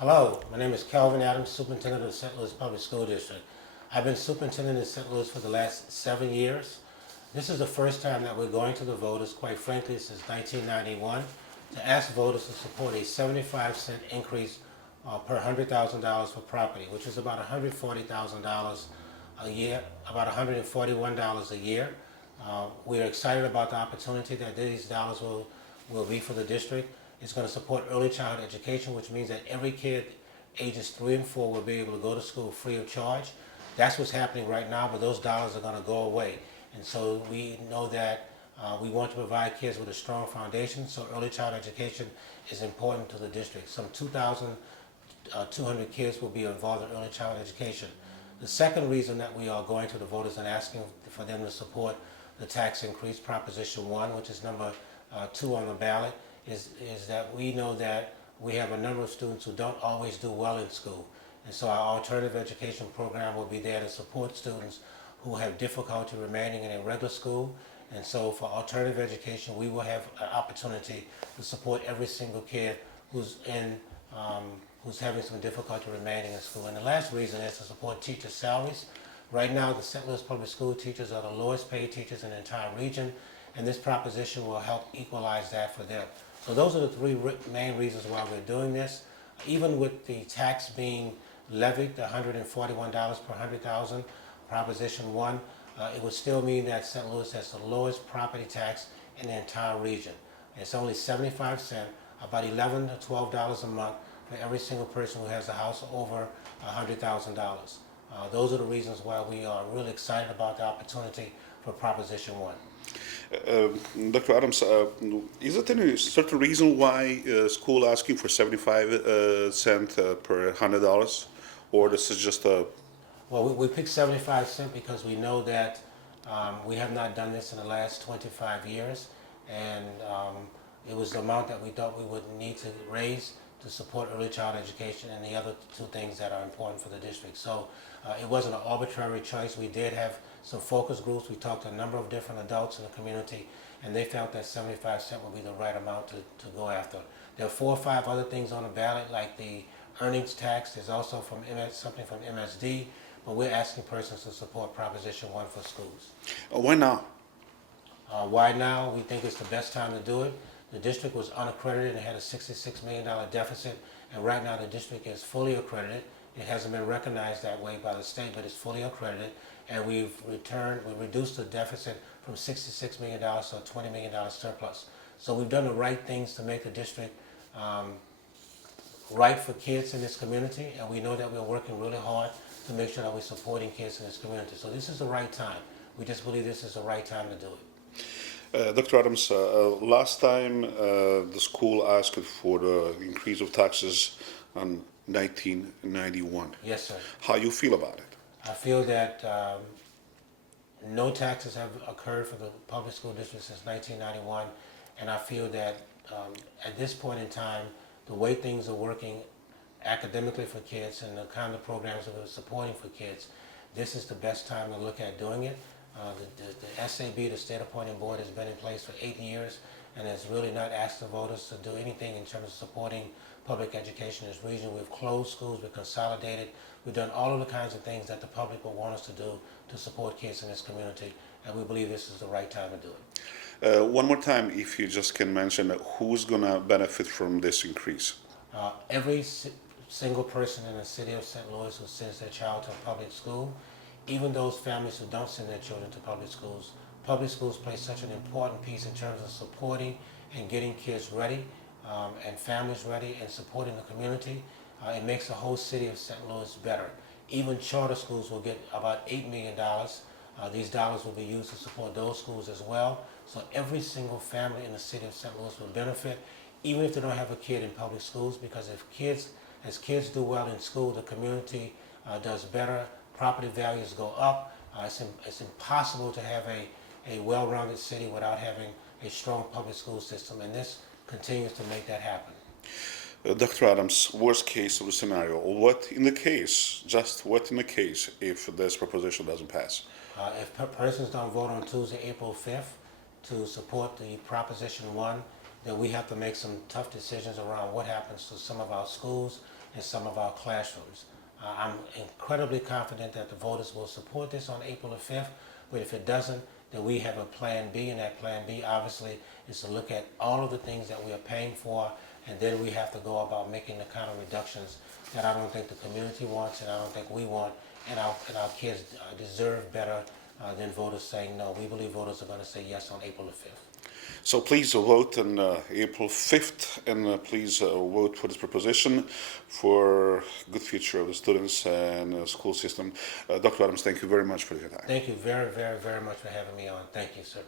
Hello, my name is Calvin Adams, Superintendent of the St. Louis Public School District. I've been superintendent in St. Louis for the last 7 years. This is the first time that we're going to the voters, quite frankly, since 1991, to ask voters to support a 75-cent increase per $100,000 for property, which is about $140,000 a year, about $141 a year. We are excited about the opportunity that these dollars will be for the district. It's going to support early childhood education, which means that every kid ages 3 and 4 will be able to go to school free of charge. That's what's happening right now, but those dollars are going to go away. And so we know that we want to provide kids with a strong foundation, so early childhood education is important to the district. Some 2,200 kids will be involved in early childhood education. The second reason that we are going to the voters and asking for them to support the tax increase, Proposition 1, which is number 2 on the ballot, is that we know that we have a number of students who don't always do well in school. And so our alternative education program will be there to support students who have difficulty remaining in a regular school. And so for alternative education, we will have an opportunity to support every single kid who's having some difficulty remaining in school. And the last reason is to support teacher salaries. Right now, the St. Louis Public School teachers are the lowest paid teachers in the entire region, and this proposition will help equalize that for them. So those are the three main reasons why we're doing this. Even with the tax being levied, the $141 per 100,000, Proposition 1, it would still mean that St. Louis has the lowest property tax in the entire region. It's only 75 cents, about $11 to $12 a month for every single person who has a house over $100,000. Those are the reasons why we are really excited about the opportunity for Proposition 1. Dr. Adams, is it any certain reason why school asking for 75 cents per $100, or this is just a? Well, we picked 75 cents because we know that we have not done this in the last 25 years, and it was the amount that we thought we would need to raise to support early childhood education and the other two things that are important for the district. So it wasn't an arbitrary choice. We did have some focus groups. We talked to a number of different adults in the community, and they felt that 75 cents would be the right amount to go after. There are 4 or 5 other things on the ballot, like the earnings tax. There's also something from MSD, but we're asking persons to support Proposition 1 for schools. Why now? Why now? We think it's the best time to do it. The district was unaccredited and had a $66 million deficit, and right now the district is fully accredited. It hasn't been recognized that way by the state, but it's fully accredited, and we reduced the deficit from $66 million to a $20 million surplus. So we've done the right things to make the district right for kids in this community, and we know that we're working really hard to make sure that we're supporting kids in this community. So this is the right time. We just believe this is the right time to do it. Dr. Adams, last time the school asked for the increase of taxes in 1991. Yes, sir. How you feel about it? I feel that no taxes have occurred for the public school district since 1991, and I feel that at this point in time, the way things are working academically for kids and the kind of programs that we're supporting for kids, this is the best time to look at doing it. The SAB, the State Appointing Board, has been in place for 8 years and has really not asked the voters to do anything in terms of supporting public education in this region. We've closed schools, we've consolidated, we've done all of the kinds of things that the public will want us to do to support kids in this community, and we believe this is the right time to do it. One more time, if you just can mention who's going to benefit from this increase. Every single person in the city of St. Louis who sends their child to a public school, even those families who don't send their children to public schools play such an important piece in terms of supporting and getting kids ready and families ready and supporting the community. It makes the whole city of St. Louis better. Even charter schools will get about $8 million. These dollars will be used to support those schools as well. So every single family in the city of St. Louis will benefit, even if they don't have a kid in public schools, because as kids do well in school, the community does better. Property values go up. It's impossible to have a well-rounded city without having a strong public school system, and this continues to make that happen. Dr. Adams, worst case of the scenario, what in the case if this proposition doesn't pass? If persons don't vote on Tuesday, April 5th to support the Proposition 1, that we have to make some tough decisions around what happens to some of our schools and some of our classrooms. I'm incredibly confident that the voters will support this on April the 5th, but if it doesn't, then we have a plan B, and that plan B obviously is to look at all of the things that we are paying for, and then we have to go about making the kind of reductions that I don't think the community wants and I don't think we want, and our kids deserve better than voters saying no. We believe voters are going to say yes on April the 5th. So please vote on April 5th, and please vote for this proposition for good future of the students and the school system. Dr. Adams, thank you very much for your time. Thank you very, very, very much for having me on. Thank you, sir.